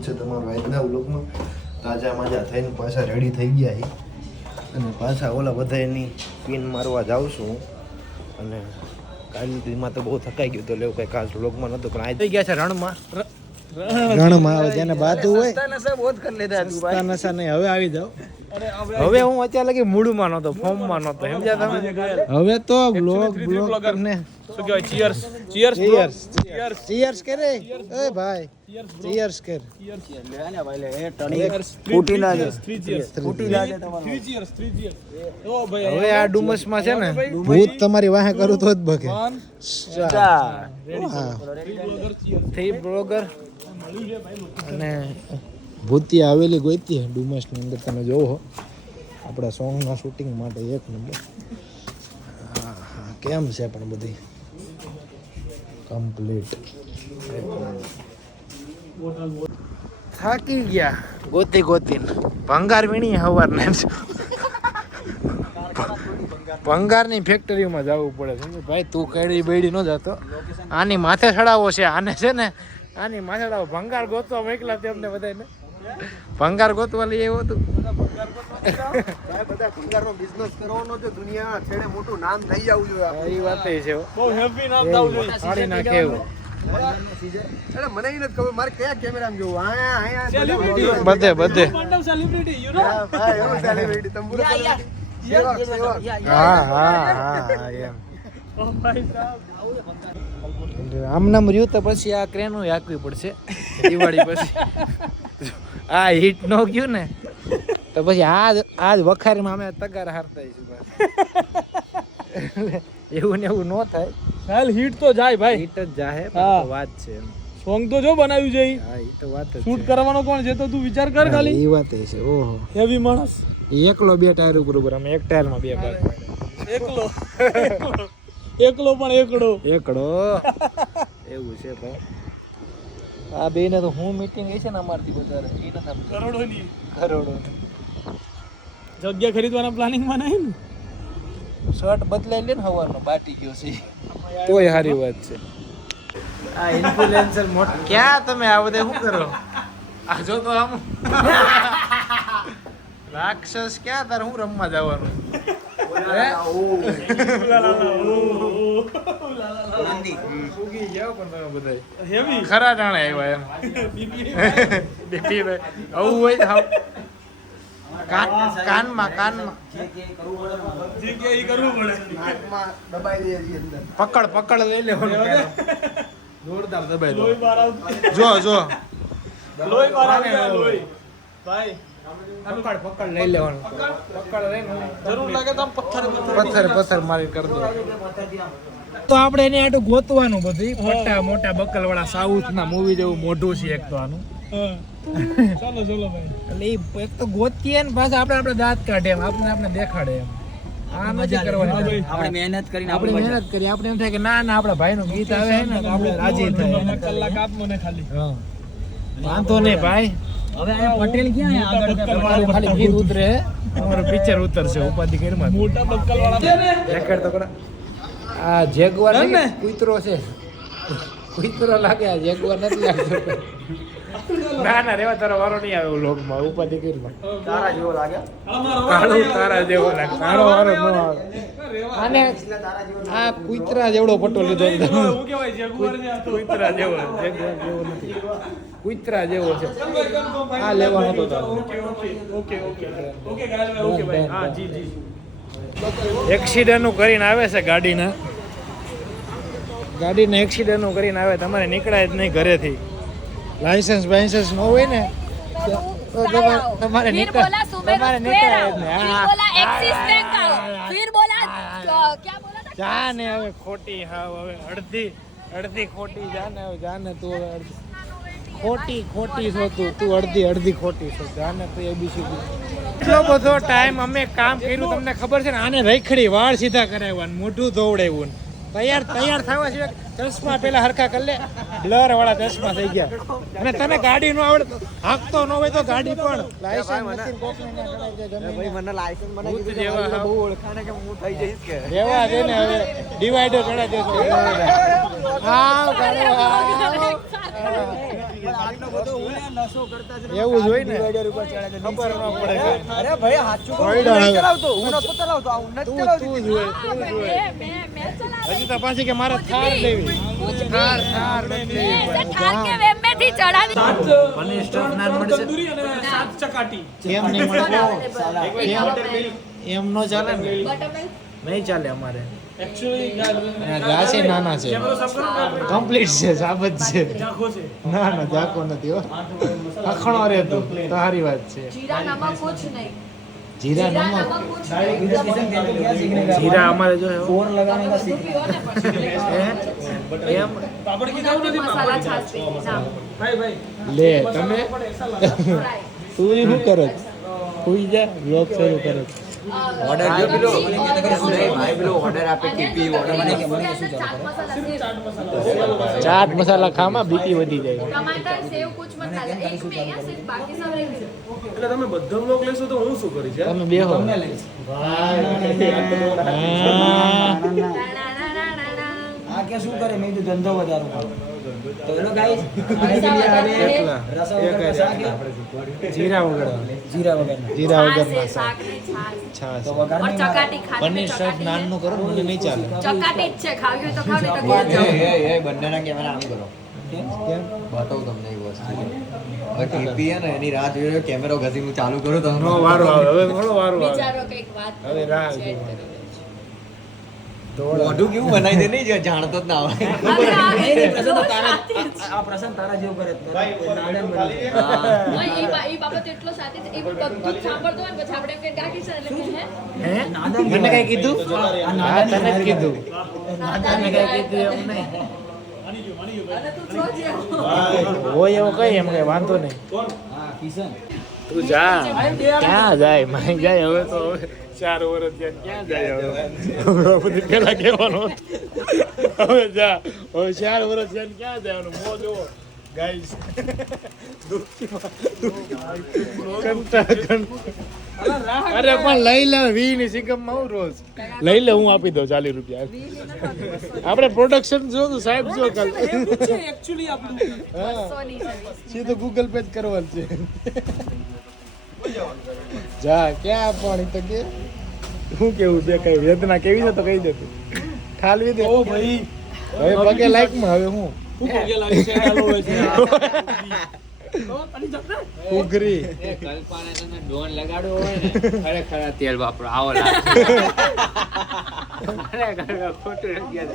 સ્વાગત છે તમારું આજના વ્લોગમાં. તાજા માજા થઈને પાછા રેડી થઈ ગયા છે અને પાછા ઓલા બધાની પિન મારવા જાઉં છું. અને કાલમાં તો બહુ થકાઈ ગયું તો લેવું કંઈ ખાસ વ્લોગમાં નહોતું, પણ આજ થઈ ગયા છે રણમાં. આવે જેને બાજુ હોય સસ્તા નશા નહીં. હવે આવી જાઓ. હવે હું અત્યારે લગી મૂડમાં નહોતો, ફોર્મમાં નહોતો, સમજ્યા તમે? હવે તો બ્લોગર ને શું કહેવાય, ચીયર્સ કરે. એ ભાઈ ચીયર્સ કર. હવે આ ડુમસમાં છે ને ભૂત તમારી વાહે કરું તો જ ભગે. થ્રી બ્લોગર અને ભૂતિયા આવેલી ગોઈતી ડુમસની અંદર. તમે જોવો આપણા સોંગના શૂટિંગ માટે એક નંબર. હા હા, કેમ છે પણ બધી કમ્પ્લીટ. થાકી ગયા ગોતીને. ભંગાર વીણી હવારને ભંગારની ફેક્ટરીમાં જવું પડે છે ભાઈ. તું કઈડી બેડી ન જતો, આની માથે ચડાવો છે. આને છે ને આની માથે ચડાવો. ભંગાર ગોતવા મોકલા તેમને બધાને. ભંગાર ગોતવા લઈ આવ્યો તું. બધા ભંગારનો બિઝનેસ કરવાનો છે. દુનિયા છેડે મોટું નામ થઈ જવું જોઈએ. એ વાત છે, બહુ હેપી નામ થવું જોઈએ. સાડી નાખે એવું. મને એ નથી ખબર મારે કયા કેમેરામાં જોવું. બધે આમ રહ્યું તો પછી આ ક્રેનો હાંકવી પડશે દિવાળી પછી. આ હિટ નો ગયું ને તો પછી આજ વખારીમાં અમે તગાર હારતા એવું ને એવું ન થાય. હાલ હિટ તો જાય ભાઈ, હિટ જ જાય. વાત છે સોંગ તો જો બનાવ્યું છે. હા એ તો વાત છે. શૂટ કરવાનો કોણ છે તો તું વિચાર કર ખાલી. એ વાત છે. ઓહો હેવી માણસ. એકલો 2 ટાયર ઉપર અમે એક ટાયરમાં 2 ભાગ. એકલો પણ એકડો એવું છે ભાઈ. આ બે ને તો હું મીટિંગ હશે ને અમારથી વધારે કરોડો જગ્યા ખરીદવાના પ્લાનિંગમાં નહીં ને. શર્ટ બદલાઈ લે ને હવાનો બાટી ગયો છે તોય સારી વાત છે. આ ઇન્ફ્લુએન્સર મોટ ક્યાં તમે આ બધે શું કરો? આ જો તો આમ રાક્ષસ ક્યાં તાર હું રમવા જવાનું? ખરા જાણે આવ્યા એમ. આવું હોય કાનમાં પકડ લઈ લેવાનું. જોરદાર દબાઈ લો. જો પકડ લઈ લેવાનું. પકડ લઈને જરૂર લાગે તો પથ્થર મારી કરી દો. તો આપણે એને આટલું ગોતવાનું બધું. મોટા બકલ વાળા સાઉથ ના મૂવી જેવું મોઢું છે એક તો આનું. ચાલો ભાઈ. એટલે એક તો ગોતીએ ને પાછા આપણે દાંત કાઢે એમ આપણે દેખાડે એમ. આ નથી કરવાની. આપણે મહેનત કરી આપણે એમ થાય કે ના આપણા ભાઈનું ગીત આવે છે ને તો આપણે રાજી થાય. કલાક આપ મને ખાલી. વાંધો નહીં ભાઈ. હવે આ પટેલ ક્યાં આગળ ખાલી ગીત ઉતરે, અમારું પિક્ચર ઉતરશે. ઉપાધિ કરીમાં મોટા બક્કલ વાળા રેકર્ડ તો કરા. આ જેગવાર ને કૂતરો છે. કૂતરો લાગે. આ જેગવાર નથી લાગતો. ના રેવા તારો વારો નહીં આવે વ્લોગમાં. ઉપાધિ કરીમાં તારા જેવો લાગે. તારા જેવો લાગે. તારો વારો ન આવે. આને આ કૂતરા જેવડો ફોટો લીધો. હું કહેવાય જેગુઆર ને આ તો કૂતરા જેવો. જેગવાર જેવો નથી, કૂતરા જેવો છે. આ લેવાનો તો ઓકે ભાઈ. હા જી. એક્સિડન્ટનું કરીને આવે છે ગાડીને એક્સિડન્ટનું કરીને આવે. તમારે નીકળાય જ નહીં ઘરેથી. લાયસન્સ ન હોય ને તો તમારે નીકળાય જ નહીં. જાને હવે ખોટી હવે અડધી ખોટી જાને તું ખોટી છો. તું અડધી ખોટી છો. જાને તું એબીસીડી. એટલો બધો ટાઈમ અમે કામ કર્યું તમને ખબર છે ને. આને રખડી વાળ સીધા કરાવ્યા, મોઢું ધોવડાવ્યું. તૈયાર થવા છે. ચશ્મા પેલા હરખા કરી લે. બ્લર વાળા ચશ્મા થઈ ગયા. અને તને ગાડી નો આવડે, હાંકતો ન હોય તો ગાડી પણ બહુ ઓળખાણે કે હું થઈ જઈશ કે રેવા દે ને. હવે ડિવાઈડર ચડાવી દેશો. હા આટલો બધો હું ને નશો કરતા છે એવું જ હોય ને. ડિવાઈડર ઉપર ચડે છે ખબર ન પડે કે. અરે ભાઈ સાચું કહું, હું ભાઈડા નહીં હવે. ચલાવતો, હું નતો ચલાવતો, આ હું નથી ચલાવતો. તું જ હોય. હજી તો પાછી કે મારે થાર લેવી. થાર નથી લેવી. પનીર સ્ટફ નાન મળશે. તંદૂરી અને 7 ચકાટી. કેમ નહીં મળે? એમ નો ચાલે ને. નહીં ચાલે અમારે. Actually, ગ્લાસે નાના છે. કેમેરો સાફ કરો ને. કમ્પ્લીટ છે, સાબત છે. ઝાંખો છે. ના ના જાકો નથી હો. અખણો રે તું. તો સારી વાત છે. जीरा नमक कुछ नहीं જીરા जीरा નમક. नमक कुछ नहीं किशन तेरे को क्या सीखने का? જીરા અમારે જો હે. फोर लगाने का सीख पियो ने પછી એમ પાપડ કી ખાવું નથી मसाला छाछ पे ना ભાઈ ભાઈ લે તમે પાપડ એસા લાગે. फ्राई તું શું કરો હુઈ જા બ્લોગ શરૂ કરો ऑर्डर जो पेलो भाई पेलो ऑर्डर आपे टीपी ऑर्डर बने के बने શું चाट ચાલે? मसाला ચાટ મસાલા ખામાં બીપી વધી જાય टमाटर सेव कुछ मत डालो एक में या सिर्फ बाकी सब एक में એટલે તમે બધા બ્લોગ લેશો તો હું શું કરીશ યાર? તમે બેહો તમને લઈશ. હા. આ કે શું કરે? મેં તો ધંધો વધારો કરો. તો હેલો ગાઈસ, કેટલા? રસા વગર શાક જીરા વગર જીરા વગરના. જીરા छाछ વગર से साग नहीं छाछ છાશ તો વઘાર और चकाटी खाने પનીર સ્ટફ નાન નું કરો મને નહીં ચાલે चकाटी જ છે ખાવી હોય તો ખાવ નહીં તો ઘેર જાઓ બંનેના કેમેરા આમ કરો કેમ બતાવું તમને એ વસ્તુ હવે ટીપી હે ને એની રાહ જોઈ રહ્યો કેમેરો ઘસી હું ચાલુ કરું તો નો વારો આવે હવે ઘણો વારો આવે વિચારો કઈક વાત હવે રાહ chat જોવો. કરી લે. મોઢું કેવું બનાવી દે નહીં જે જાણતો જ ના હોય હવે આ નહીં, નહીં, પ્રસન્ન તો રોજ તારા સાથે જ. આ પ્રસન્ન તારા જેવું કરે છે. નાડે બને. એ બાબત એટલો સાથે જ એ બધું જ સાંભળતો હોય ને પછી આપણે એમ કે ગાંઠી છે એટલે કે હે હે મને કઈ કીધું હા તને જ કીધું નાદાની તને કઈ ગાય કીધું એમ નહીં અને તું જોજે હોય એવું કઈ એમ કઈ વાંધો નહીં હા, કિશન. તું જા ક્યાં જાય માઈ જાય હવે તો હવે 4 વર્ષ થયા ક્યાં જાય હવે બધી પેલા કહેવાનું હતું. હવે જા હવે 4 વર્ષ થયા ક્યાં જવાનું મો જોવો ગાઈસ અરે પણ લઈ લે 20 ની સિકમ માં હું રોજ લઈ લે હું આપી દઉં 40 રૂપિયા આપણે પ્રોડક્શન જો તો સાહેબ જો કાલ Actually આપણું હા સોની છે સીધું ગૂગલ પે જ કરવાનું છે જા ક્યાં પાણી તો કે શું કેવું છે કઈ વેદના કેવી છે તો કહી દે તું ઠાલવી દે ઓ ભાઈ હવે પગે લાઈક માં હવે હું હું પગે લાગી છે ચાલો હોય છે તો પાણી જપને ઉઘરી કલ્પાને તમે ડોન લગાડવો હોય ને ખરેખર આ તેલ વાપરો આવો લાગે ખરેખર ખોટું નથી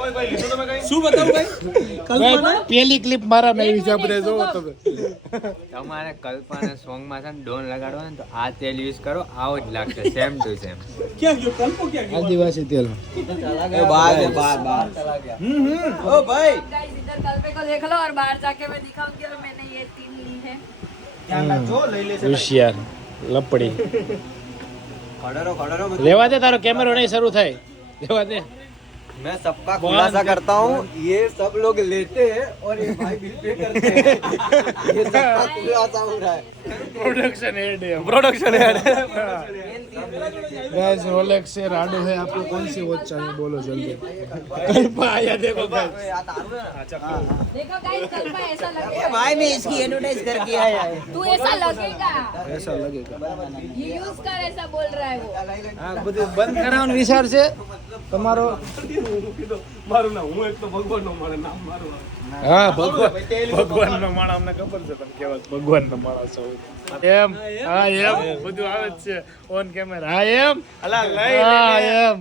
ઓય ભાઈ લીધો તમે કઈ શું બતાવું ભાઈ કલ્પના પેલી ક્લિપ મારા માં આવી છે આપણે જોવો તમે તમારે કલ્પાને સોંગમાં છે ને ડોન લગાડવો હોય ને તો આ તેલ યુઝ કરો આવો જ લાગશે સેમ ટુ સેમ ક્યાં ગયો કલ્પો ક્યાં ગયો આદિવાસી તેલ એ બાર છે બાર બાર ओ भाई गाइस इधर कल्पे को देख लो और बाहर जाके मैं दिखाऊंगी और मैंने ये 3 ली है ધ્યાન રાખજો, લઈ લેશે. હોશિયાર લપડી ખડરો ખડરો લેવા દે તારો કેમેરો નહીં શરૂ થાય લેવા દે मैं सबका खुलासा करता हूँ ये सब लोग लेते हैं और ये भाई बिल पे करते हैं ये सबका खुलासा हो रहा है प्रोडक्शन हेड है प्रोडक्शन है गाइस रोलेक्स है राडो है आपको कौन सी वॉच चाहिए बोलो जल्दी कल्पा आया देखो गाइस देखो गाइस कल्पा ऐसा लगेगा भाई मैं इसकी एडवर्टाइज करके आया है. तू ऐसा लगेगा ऐसा लगेगा ये यूज कर ऐसा बोल रहा है वो આ બધું બંધ કરાવવાનો વિચાર છે તમારો મારું નામ હું એક તો ભગવાનનો મારું નામ મારું હા ભગવાનનો માણસ અમને ખબર છે તમે કેવા ભગવાનનો માણસ છો એમ હા એમ બધું આવે જ છે ઓન કેમેરા હા એમ અલા હા એમ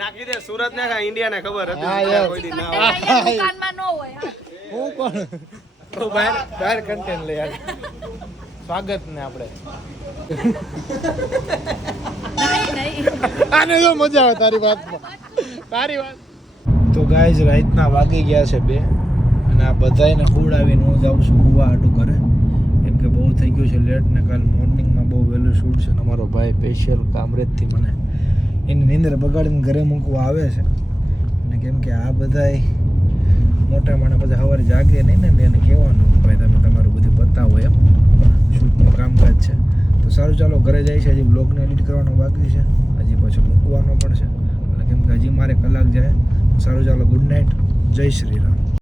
નાખી દે સુરત ને ઇન્ડિયા ને ખબર હા એમ कंटेंट અહીંયા દુકાનમાં નો હોય હા. હું કોણ તો બહાર કન્ટેન્ટ લઈ આવે સ્વાગત ને આપણે નહીં નહીં આને જો મજા આવે તારી વાત તો ગાઈઝ રાતના વાગી ગયા છે 2 અને આ બધાયને ખવડાવીને હું જાઉં છું હુવા હાટું કરે કેમ કે બહુ થઈ ગયું છે લેટ ને કાલ મોર્નિંગમાં બહુ વહેલું શૂટ છે ને અમારો ભાઈ સ્પેશિયલ કામરેજથી મને એની નીંદર બગાડીને ઘરે મૂકવા આવે છે અને કેમ કે આ બધાય મોટા માણસ પછી સવારે જાગે નહીં ને એટલે એને કહેવાનું કે ભાઈ તમે તમારું બધું બતાવો એમ શૂટનું કામકાજ છે તો સારું ચાલો ઘરે જાય છે હજી બ્લોગને એડિટ કરવાનો બાકી છે હજી પાછું મૂકવાનો પણ છે એટલે કેમ કે હજી મારે કલાક જાય સારું ચાલો ગુડ નાઇટ જય શ્રી રામ